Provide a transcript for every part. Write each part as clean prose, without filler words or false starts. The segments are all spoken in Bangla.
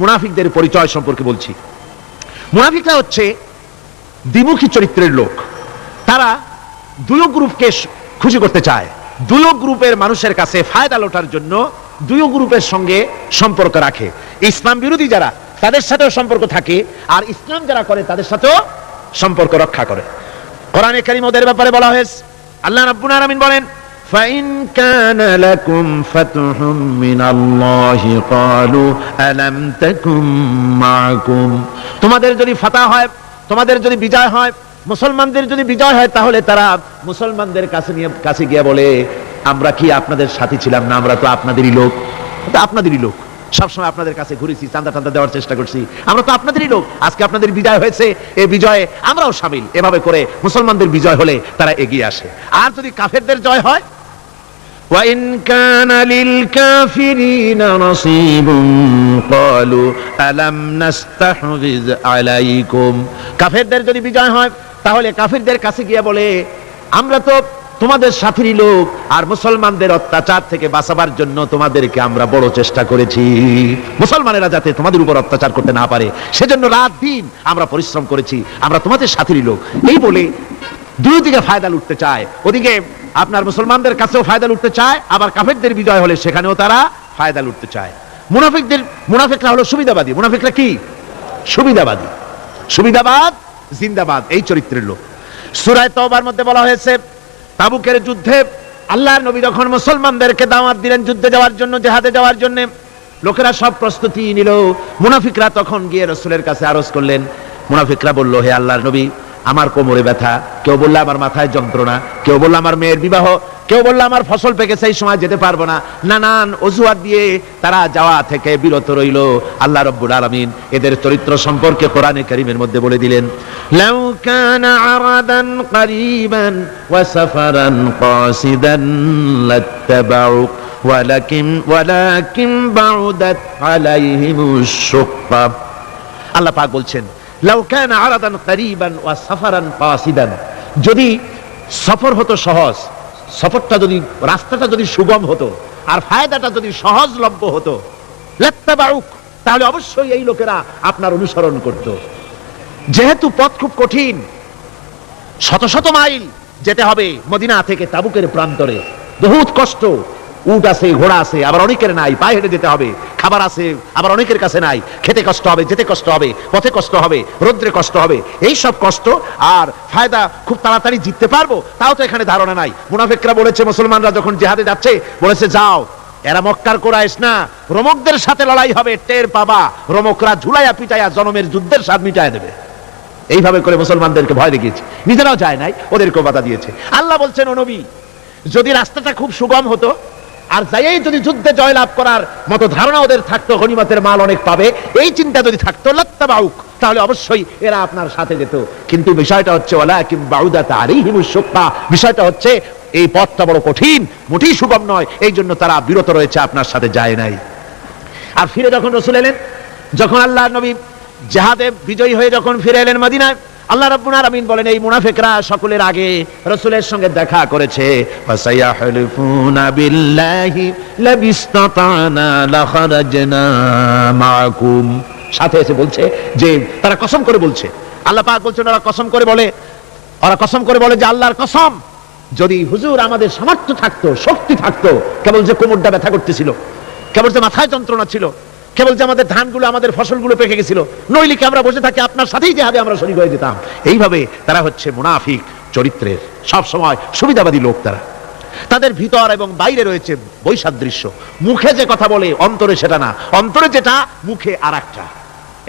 মুনাফিকদের পরিচয় সম্পর্কে বলছি। মুনাফিকরা হচ্ছে দ্বিমুখী চরিত্রের লোক। তারা দুই গ্রুপকে খুশি করতে চায়, দুই গ্রুপের মানুষের কাছে ফায়দা লোটার জন্য দুই গ্রুপের সঙ্গে সম্পর্ক রাখে। ইসলাম বিরোধী যারা তাদের সাথেও সম্পর্ক থাকে, আর ইসলাম যারা করে তাদের সাথেও সম্পর্ক রক্ষা করে। কোরআনে কারীম ওদের ব্যাপারে বলা হয়েছে, আল্লাহ রাব্বুল আলামিন বলেন, فَإِنْ كَانَ لَكُمْ فَتْحٌ مِّنَ اللَّهِ قَالُوا أَلَمْ تَكُنْ مَعَكُمْ। তোমাদের যদি ফাতহ হয়, তোমাদের যদি বিজয় হয়, মুসলমানদের যদি বিজয় হয়, তাহলে তারা মুসলমানদের কাছে গিয়ে বলে, আমরা কি আপনাদের সাথী ছিলাম না? আমরা তো আপনাদেরই লোক, আপনাদেরই লোক, সবসময় আপনাদের কাছে ঘুরেছি, চাঁদা টান্দা দেওয়ার চেষ্টা করছি, আমরা তো আপনাদেরই লোক, আজকে আপনাদের বিজয় হয়েছে, এই বিজয়ে আমরাও শামিল। এভাবে করে মুসলমানদের বিজয় হলে তারা এগিয়ে আসে। আর যদি কাফেরদের জয় হয়, وَإِنْ كَانَ لِلْكَافِرِينَ نَصِيبٌ قَالُوا أَلَمْ نَسْتَحْوِذْ عَلَيْكُمْ। কাফেরদের যদি বিজয় হয়, তাহলে কাফেরদের কাছে গিয়ে বলে, আমরা তো তোমাদের সাথীরই লোক, আর মুসলমানদের অত্যাচার থেকে বাঁচাবার জন্য তোমাদেরকে আমরা বড় চেষ্টা করেছি, মুসলমানেরা যাতে তোমাদের উপর অত্যাচার করতে না পারে সেজন্য রাত দিন আমরা পরিশ্রম করেছি, আমরা তোমাদের সাথীরই লোক। এই বলে দুই দিকে ফায়দা লুটতে চায়। ওদিকে আপনার মুসলমানদের কাছেও ফায়দা লুটতে চায়, আবার কাফেরদের বিজয় হলে সেখানেও তারা ফায়দা লুটতে চায়। মুনাফিকরা হলো সুবিধাবাদী। মুনাফিকরা কি? সুবিধাবাদী, সুবিধাবাদ জিন্দাবাদ, এই চরিত্রের লোক। সূরা তাওবার মধ্যে বলা হয়েছে, তাবুকের যুদ্ধে আল্লাহর নবী যখন মুসলমানদেরকে দাওয়াত দিলেন যুদ্ধে যাওয়ার জন্য, জিহাদে যাওয়ার জন্য, লোকেরা সব প্রস্তুতি নিল। মুনাফিকরা তখন গিয়ে রাসূলের কাছে আরজ করলেন। মুনাফিকরা বলল, হে আল্লাহর নবী, আমার কোমরে ব্যথা, কেউ বলল আমার মাথায় যন্ত্রণা, কেউ বলল আমার মেয়ের বিবাহ, কেউ বলল আমার ফসল পেকেছে, এই সময় যেতে পারবো না। নানান অজুহাত দিয়ে তারা যাওয়া থেকে বিরত রইল। আল্লাহ রাব্বুল আলামিন এদের চরিত্র সম্পর্কে কোরআনে কারীমের মধ্যে বলে দিলেন, লাউ কানা আরাদান করিবান ওয়া সাফারান কাসিদান লাত্তাবাউক ওয়ালাকিন বাউদাত আলাইহিমুশ শুক্কা। আল্লাহ পাক বলছেন, লাউ কানা আরাদান করিবান ওয়া সাফারান কাসিদান, যদি সফর হতো সহজ, সফরটা যদি, রাস্তাটা যদি সুগম হতো, আর ফায়দাটা যদি সহজলভ্য হতো, লাত্তাবাউক, তাহলে অবশ্যই এই লোকেরা আপনার অনুসরণ করত। যেহেতু পথ খুব কঠিন, শত শত মাইল যেতে হবে মদিনা থেকে তাবুকের প্রান্তরে, বহুত কষ্ট, উট আছে, ঘোড়া আছে, আবার অনেকের নাই, পায়ে হেঁটে যেতে হবে, খাবার আছে, আবার অনেকের কাছে নাই, খেতে কষ্ট হবে, যেতে কষ্ট হবে, পথে কষ্ট হবে, রোদ্রে কষ্ট হবে, এই সব কষ্ট, আর ফায়দা খুব তাড়াতাড়ি জিততে পারবো তাও তো এখানে ধারণা নাই। মুনাফিকরা বলেছে, মুসলমানরা যখন জিহাদে যাচ্ছে, বলেছে যাও, এরা মক্কার কুরাইশ না, রোমকদের সাথে লড়াই হবে, টের পাবা, রোমকরা ঝুলাইয়া পিটাইয়া জনমের যুদ্ধের স্বাদ মিটায় দেবে। এইভাবে করে মুসলমানদেরকে ভয় দেখিয়েছে, নিজেরাও যায় নাই, ওদেরকেও বাধা দিয়েছে। আল্লাহ বলছেন, ও নবী, যদি রাস্তাটা খুব সুগম হতো, আর যাই যদি যুদ্ধে জয়লাভ করার মতো ধারণা ওদের থাকতো, গনিমতের মাল অনেক পাবে, এই চিন্তা যদি থাকতো, লাত্তাবাউক, তাহলে অবশ্যই এরা আপনার সাথে যেত। কিন্তু বিষয়টা হচ্ছে, ওয়ালাকিন বাউদাত আলাইহিমুশ শুক্কা, বিষয়টা হচ্ছে এই পথটা বড় কঠিন, মোটেই সুগম নয়, এই জন্য তারা বিরত রয়েছে, আপনার সাথে যায় নাই। আর ফিরে যখন রাসূল এলেন, যখন আল্লাহর নবী জিহাদে বিজয়ী হয়ে যখন ফিরে এলেন মদিনায়, আল্লাহ রাব্বুল আলামিন বলেন, এই মুনাফিকরা সকলের আগে রাসূলের সঙ্গে দেখা করেছে। ফাসায়াহলিফুনা বিল্লাহি লাবিস্তাতানা লাখারাজনা মাআকুম, সাথে এসে বলছে যে তারা কসম করে বলছে, আল্লাহ পাক বলছেন, ওরা কসম করে বলে যে আল্লাহর কসম, যদি হুজুর আমাদের সামর্থ্য থাকতো, শক্তি থাকতো, কেবল যে কোমরটা ব্যথা করতেছিল, কেবল যে মাথায় যন্ত্রণা ছিল, কেবল যে আমাদের ধানগুলো, আমাদের ফসলগুলো পেকে গেছিল, নইলে কি আমরা বসে থাকি, আপনার সাথেই জিহাদে আমরা শরীক হয়ে যেতাম। এইভাবে তারা হচ্ছে মুনাফিক চরিত্রের, সব সময় সুবিধাবাদী লোক। তারা, তাদের ভিতর এবং বাইরে রয়েছে বৈসাদৃশ্য। মুখে যে কথা বলে, অন্তরে সেটা না, অন্তরে যেটা, মুখে আরেকটা।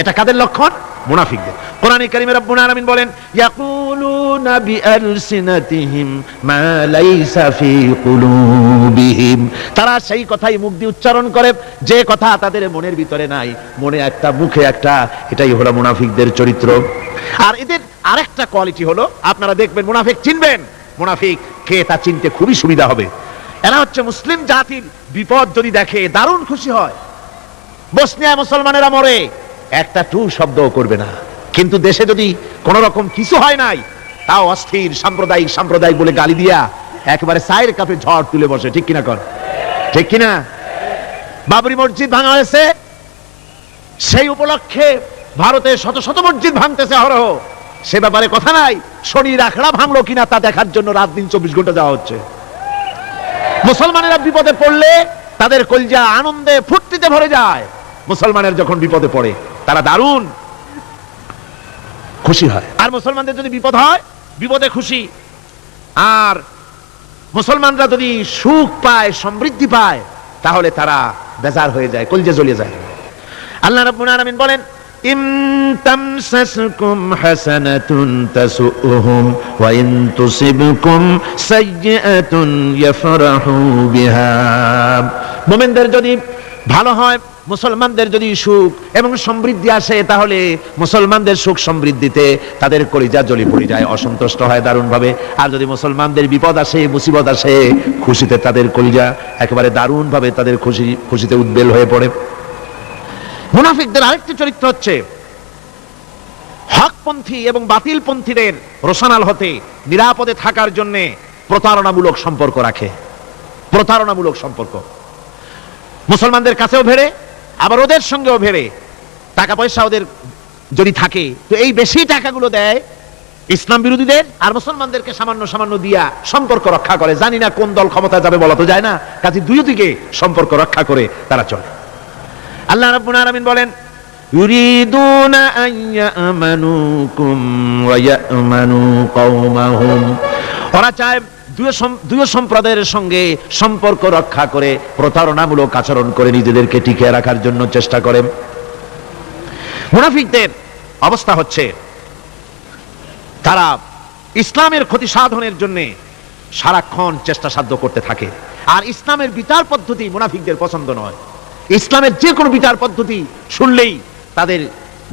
এটা কাদের লক্ষণ? মুনাফিকদের। কোরআনে কারীমে রব্বুল আলামিন বলেন, ইয়াকুলুনা বিআলসিনাতিহিম মা লাইসা ফি কুলুবিহিম, তারা সেই কথাই মুখ দিয়ে উচ্চারণ করে যে কথা তাদের মনের ভিতরে নাই, মনে একটা, মুখে একটা। এটাই হলো মুনাফিকদের চরিত্র। আর এদের আরেকটা কোয়ালিটি হলো, আপনারা দেখবেন, মুনাফিক চিনবেন, মুনাফিক কে তা চিনতে খুবই সুবিধা হবে। এরা হচ্ছে মুসলিম জাতির বিপদ যদি দেখে দারুণ খুশি হয়। বসনিয়ায় মুসলমানেরা মরে, একটা টু শব্দও করবে না, কিন্তু দেশে যদি কোন রকম কিছু হয় নাই, তাও অস্থির, সাম্প্রদায়িক বলে গালি দিয়া একেবারে চায়ের কাপে ঝড় তুলে বসে। ঠিক কিনা কর? ঠিক কিনা? বাবরি মসজিদ ভাঙা হয়েছে, সেই উপলক্ষে ভারতে শত শত মসজিদ ভাঙতেছে অহরহ, সে ব্যাপারে কথা নাই। শনির আখড়া ভাঙলো কিনা তা দেখার জন্য রাত দিন 24 ঘন্টা যাওয়া হচ্ছে। মুসলমানেরা বিপদে পড়লে তাদের কলজা আনন্দে ফুর্তিতে ভরে যায়। মুসলমানের যখন বিপদে পড়ে তারা দারুণ খুশি হয়। আর মুসলমানদের যদি বিপদ হয় বিপদে খুশি। আর মুসলমানরা যদি সুখ পায়, সমৃদ্ধি পায়, তাহলে তারা বেজার হয়ে যায়, কলজে জ্বলে যায়। আল্লাহ রাব্বুল আলামিন বলেন, ইন তামসাসকুম হাসানাতুন তাসুহুম ওয়া ইন তুসিবকুম সাইয়্যাতুন ইয়াফরাহু বিহা। মুমিনদের যদি ভালো হয়, মুসলমানদের যদি সুখ এবং সমৃদ্ধি আসে, তাহলে মুসলমানদের সুখ সমৃদ্ধিতে তাদের কলিজা জ্বলে পড়ে যায়, অসন্তুষ্ট হয় দারুণ ভাবে। আর যদি মুসলমানদের বিপদ আসে, মুসিবত আসে, খুশিতে তাদের কলিজা একেবারে দারুণ ভাবে তাদের খুশিতে উদ্বেল হয়ে পড়ে। মুনাফিকদের আরেকটি চরিত্র হচ্ছে হকপন্থী এবং বাতিলপন্থীদের রোশনাল হতে নিরাপদে থাকার জন্য প্রতারণামূলক সম্পর্ক রাখে। প্রতারণামূলক সম্পর্ক মুসলমানদের কাছেও ভেড়ে, আবার ওদের সঙ্গেও ভেড়ে। টাকা পয়সা ওদের যদি থাকে তো এই বেশি টাকাগুলো দেয় ইসলাম বিরোধীদের, আর মুসলমানদেরকে সামান্য সামান্য দিয়া সম্পর্ক রক্ষা করে। জানি না কোন দল ক্ষমতা যাবে বলা তো যায় না, কাজে দুই দিকে সম্পর্ক রক্ষা করে তারা চলে। আল্লাহ রাব্বুল আলামিন বলেন, ইউরিদুনা আন ইয়ামানুকুম ওয়া ইয়ামানু কওমাহুম। ওরা চায় দুই সম্প্রদায়ের সঙ্গে সম্পর্ক রক্ষা করে প্রতারণামূলক আচরণ করে নিজেদেরকে টিকিয়ে রাখার জন্য চেষ্টা করে। মুনাফিকদের অবস্থা হচ্ছে তারা ইসলামের ক্ষতি সাধনের জন্য সারাক্ষণ চেষ্টা সাধ্য করতে থাকে। আর ইসলামের বিচার পদ্ধতি মুনাফিকদের পছন্দ নয়। ইসলামের যে কোনো বিচার পদ্ধতি শুনলেই তাদের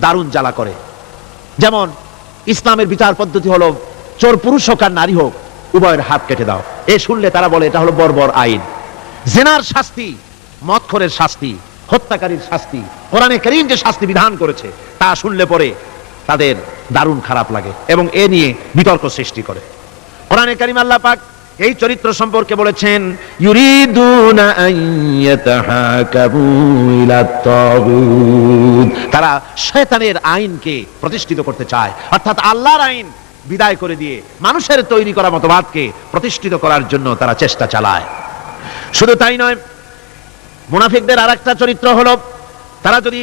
দারুণ জ্বালা করে। যেমন ইসলামের বিচার পদ্ধতি হলো চোর পুরুষ হোক আর নারী হোক উভয়ের হাত কেটে দাও। এ শুনলে তারা বলে এটা হলো বর্বর আইন। জিনার শাস্তি, মদখোরের শাস্তি, হত্যাকারীর শাস্তি, কোরআনে কারীম যে শাস্তি বিধান করেছে তা শুনলে পরে তাদের দারুণ খারাপ লাগে এবং এ নিয়ে বিতর্ক সৃষ্টি করে। কোরআনে কারীম আল্লাহ পাক এই চরিত্র সম্পর্কে বলেছেন, ইউরিদুনা আন ইয়াতাহাকাবু ইলা তাগুত। তারা শয়তানের আইনকে প্রতিষ্ঠিত করতে চায়, অর্থাৎ আল্লাহর আইন বিদায় করে দিয়ে মানুষের তৈরি করা মতবাদকে প্রতিষ্ঠিত করার জন্য তারা চেষ্টা চালায়। শুধু তাই নয়, মুনাফিকদের আরেকটা চরিত্র হলো তারা যদি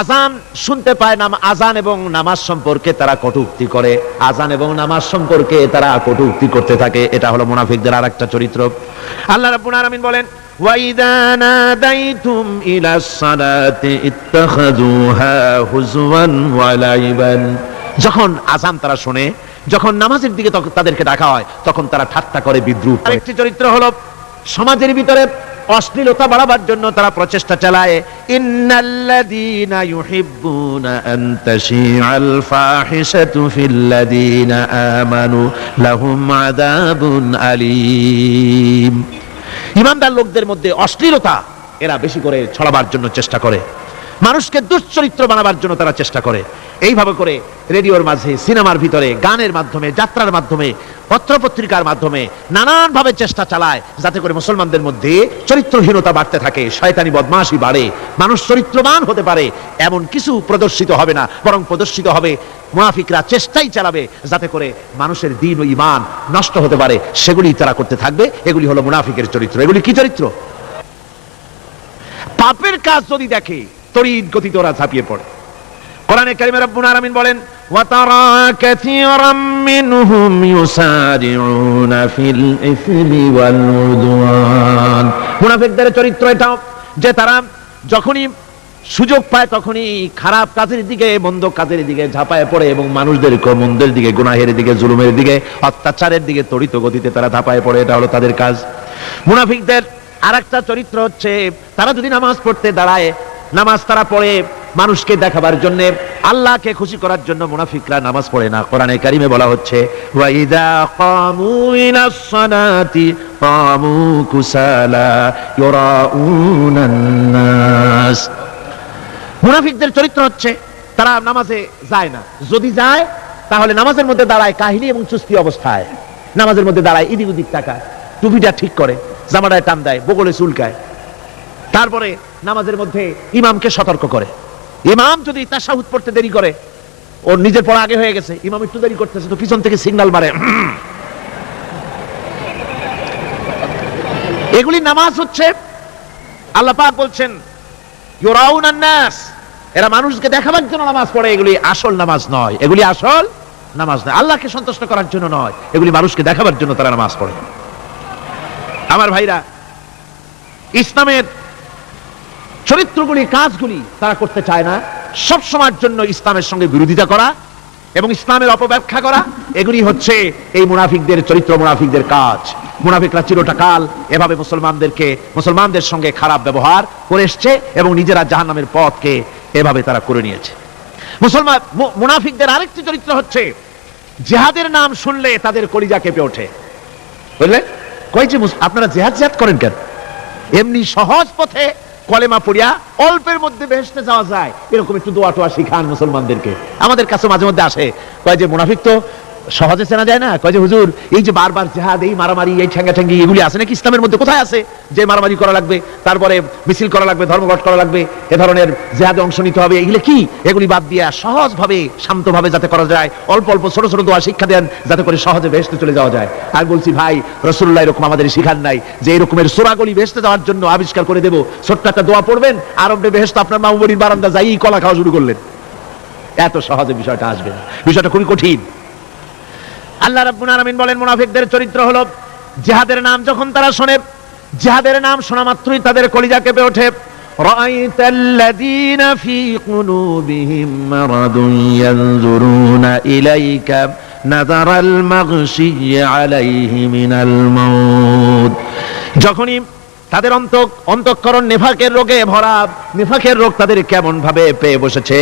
আজান শুনতে পায়, আজান এবং নামাজ সম্পর্কে তারা কটূক্তি করে। আজান এবং নামাজ সম্পর্কে তারা কটূক্তি করতে থাকে। এটা হলো মুনাফিকদের আরেকটা চরিত্র। আল্লাহ রাব্বুল আলামিন বলেন, ওয়াইদা নাদাইতুম ইলাস সালাতি ইত্তাখাযুহা হুজওয়ান ওয়া লাইবান। যখন আজান তারা শুনে, যখন নামাজের দিকে তাদেরকে ডাকা হয়, তখন তারা ঠাট্টা করে, বিদ্রুপ করে। আরেকটি চরিত্র হলো সমাজের ভিতরে অশ্লীলতা বাড়াবার জন্য তারা প্রচেষ্টা চালায়। ইন্নাল্লাযীনা ইউহিব্বুনা আন তাশিআল ফাহিশাতু ফিল্লাযীনা আমানু লাহুম আযাবুন আলীম। ঈমানদার লোকদের মধ্যে অশ্লীলতা এরা বেশি করে ছড়াবার জন্য চেষ্টা করে, মানুষকে দুশ্চরিত্র বানাবার জন্য তারা চেষ্টা করে। এইভাবে করে রেডিওর মাঝে, সিনেমার ভিতরে, গানের মাধ্যমে, যাত্রার মাধ্যমে, পত্রপত্রিকার মাধ্যমে নানান ভাবে চেষ্টা চালায় যাতে করে মুসলমানদের মধ্যে চরিত্রহীনতা বাড়তে থাকে, শয়তানি বদমাশি বাড়ে, মানুষ চরিত্রবান হতে পারে এমন কিছু প্রদর্শিত হবে না, বরং প্রদর্শিত হবে মুনাফিকরা চেষ্টাই চালাবে যাতে করে মানুষের দ্বীন ও ঈমান নষ্ট হতে পারে, সেগুলি তারা করতে থাকবে। এগুলি হলো মুনাফিকের চরিত্র। এগুলি কি চরিত্র? পাপের কাজ যদি দেখে তড়িৎ গতিতে ওরা ঝাঁপিয়ে পড়ে। কোরআনে কারীমে রব্বুল আলামিন বলেন, ওয়া তারা কাসীরাম মিনহুম ইউসারিউনা ফিল ইসমি ওয়াল উদওয়ান। মুনাফিকদের চরিত্র এটা যে তারা যখনই সুযোগ পায় তখনই খারাপ কাজের দিকে, মন্দ কাজের দিকে ঝাঁপায় পড়ে এবং মানুষদের মন্দের দিকে, গুনাহের দিকে, জুলুমের দিকে, অত্যাচারের দিকে তড়িৎ গতিতে তারা ঝাঁপায় পড়ে। এটা হলো তাদের কাজ। মুনাফিকদের আরেকটা চরিত্র হচ্ছে তারা যদি নামাজ পড়তে দাঁড়ায়, নামাজ তারা পড়ে মানুষকে দেখাবার জন্য, আল্লাহকে খুশি করার জন্য মুনাফিকরা নামাজ পড়ে না। কোরআনে কারীমে বলা হচ্ছে, ওয়াইদা কামু ইলাস সালাতি কামু কুসালা ইউরাউনান নাস। মুনাফিকদের চরিত্র হচ্ছে তারা নামাজে যায় না, যদি যায় তাহলে নামাজের মধ্যে দাঁড়ায় কাহিনী এবং চুস্তি অবস্থায়, নামাজের মধ্যে দাঁড়ায় এদিক ওদিক তাকায়, টুপিটা ঠিক করে, জামাটায় টান দেয়, বগলে চুলকায়, তারপরে নামাজের মধ্যে ইমামকে সতর্ক করে। ইমাম যদি তাশাহুদ পড়তে দেরি করে, ওর নিজের পড়া আগে হয়ে গেছে, ইমাম একটু দেরি করতেছে, তো পিছন থেকে সিগন্যাল মারে। এগুলি নামাজ হচ্ছে, আল্লাহ পাক বলছেন ইউরাউনান নাস, এরা মানুষকে দেখাবার জন্য নামাজ পড়ে, এগুলি আসল নামাজ নয়, এগুলি আসল নামাজ নয়, আল্লাহকে সন্তুষ্ট করার জন্য নয়, এগুলি মানুষকে দেখাবার জন্য তারা নামাজ পড়ে। আমার ভাইরা, ইসলামের চরিত্রগুলি, কাজগুলি তারা করতে চায় না, সব সময়ের জন্য ইসলামের সঙ্গে বিরোধিতা করা এবং ইসলামের অপব্যাখ্যা করা, এগুলি হচ্ছে এই মুনাফিকদের চরিত্র, মুনাফিকদের কাজ। মুনাফিকরা চিরকাল এভাবে মুসলমানদের সঙ্গে খারাপ ব্যবহার করে এসছে এবং নিজেরা জাহান্নামের পথকে এভাবে তারা করে নিয়েছে। মুনাফিকদের আরেকটি চরিত্র হচ্ছে, জিহাদের নাম শুনলে তাদের কলিজা কেঁপে ওঠে। বুঝলেন? কই যে আপনারা জিহাদ করেন কেন? এমনি সহজ পথে কলেমা পড়িয়া অল্পের মধ্যে বেহেশতে যাওয়া যায়, এরকম একটু দোয়া টোয়া শিখান মুসলমানদেরকে। আমাদের কাছে মাঝে মধ্যে আসে, কয় যে মুনাফিক তো সহজে চেনা যায় না, কয় যে হুজুর এই যে বারবার জিহাদ, এই মারামারি, এই ঠ্যাঙ্গাঠ্যাঙ্গি, এগুলি আছে নাকি ইসলামের মধ্যে? কোথায় আছে যে মারামারি করা লাগবে, তারপরে মিছিল করা লাগবে, ধর্মঘট করা লাগবে, এ ধরনের জিহাদে অংশ নিতে হবে? এগুলো কি? এগুলি বাদ দিয়া সহজভাবে, শান্তভাবে যাতে করা যায়, অল্প অল্প ছোট ছোট দোয়া শিক্ষা দেন, যাতে করে সহজে বেহেশতে চলে যাওয়া যায়। আমি বলছি ভাই, রাসূলুল্লাহ এরকম আমাদের শিখান নাই যে এরকমের সূরাগুলি বেহেশতে যাওয়ার জন্য আবিষ্কার করে দেব, ছোট্ট একটা দোয়া পড়বেন, আর আপনি বেহেশত আপনার মামুবাড়ির বারান্দা যাই কলা খাওয়া শুরু করলেন। এত সহজে বিষয়টা আসবে না, বিষয়টা খুবই কঠিন। আল্লাহ রাব্বুল আলামিন বলেন, মুনাফিকদের চরিত্র হলো, জিহাদের নাম যখন তারা শোনে, জিহাদের নাম শোনা মাত্রই তাদের কলিজা কেঁপে ওঠে। রাআইতাল্লাযীনা ফী কুলুবিহিম মারাদুন ইয়ানজুরুনা ইলাইকা নাযারাল মাগশিয়্যি আলাইহি মিনাল মাউত। যখনই তাদের অন্তঃকরণ নেফাকের রোগে ভরা, নেফাকের রোগ তাদের কেমন ভাবে পেয়ে বসেছে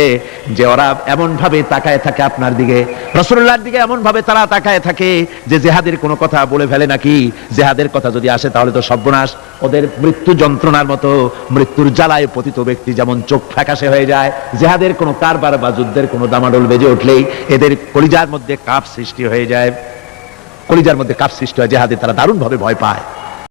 যে ওরা এমন ভাবে তাকায় থাকে আপনার দিকে, রাসূলুল্লাহর দিকে এমন ভাবে তারা তাকায় থাকে যে জিহাদের কোনো কথা বলে ফেলে নাকি, জিহাদের কথা যদি আসে তাহলে তো সর্বনাশ। ওদের মৃত্যু যন্ত্রণার মতো, মৃত্যুর জ্বালায় পতিত ব্যক্তি যেমন চোখ ফ্যাকাশে হয়ে যায়, জিহাদের কোনো কারবার বা যুদ্ধের কোনো দামাডোল বেজে উঠলেই এদের কলিজার মধ্যে কাঁপ সৃষ্টি হয়ে যায়, কলিজার মধ্যে কাঁপ সৃষ্টি হয়, জিহাদে তারা দারুণ ভাবে ভয় পায়।